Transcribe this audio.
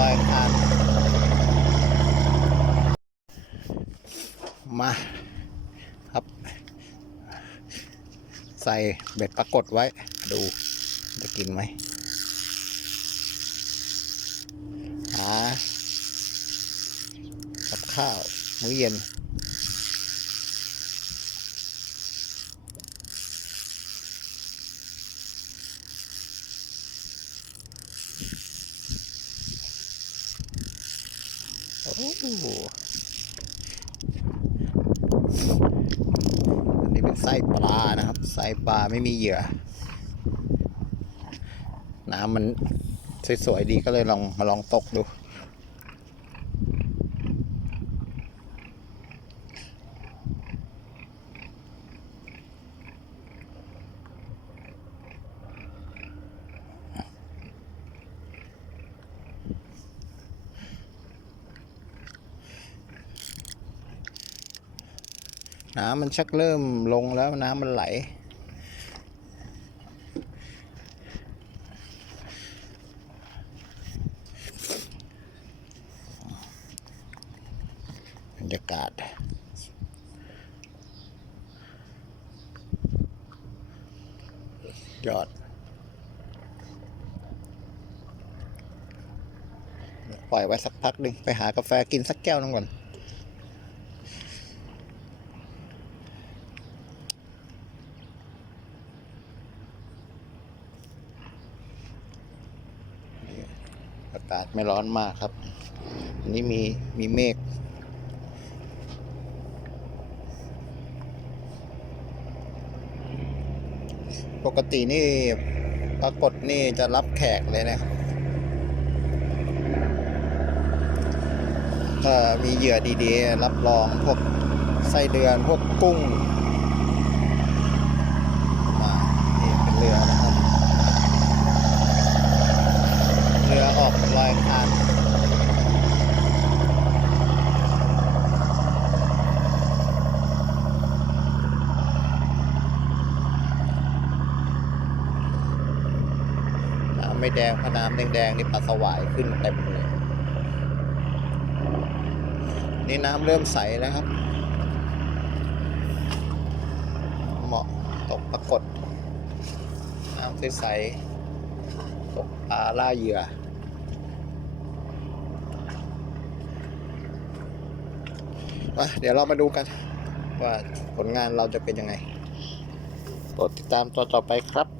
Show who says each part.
Speaker 1: ลอยอังคารมาครับ ใส่เบ็ดปรากฏไว้ ดูจะกินไหมหากับข้าวมื้อเย็น โอ้อันนี้เป็นไส้ปลานะครับ ไส้ปลาไม่มีเหยื่อ น้ำมันสวยๆดีก็เลยลองมาลองตกดู น้ำมันชักเริ่มลงแล้วน้ำมันไหล บรรยากาศยอด ปล่อยไว้สักพักหนึ่งไปหากาแฟกินสักแก้วนึงก่อนากาศไม่ร้อนมากครับ อันนี้มีมีเมฆปกตินี่ปรากฏนี่จะรับแขกเลยนะครับถ้ามีเหยื่อดีๆ รับรองพวกไส้เดือนพวกกุ้งมานี่เป็นเรือนะครับ เรือออ กลอยคาน้ำไม่แดงพน้ำแดงๆนี่ปลาสวายขึ้นเต็มเลยนี่น้ำเริ่มใสแล้วครับ เหมาะตกปรากฏน้ำใสๆตกปลาล่าเหยื่อ มา เดี๋ยวเรามาดูกัน ว่าผลงานเราจะเป็นยังไงโปรดติดตามต่อต่อไปครับ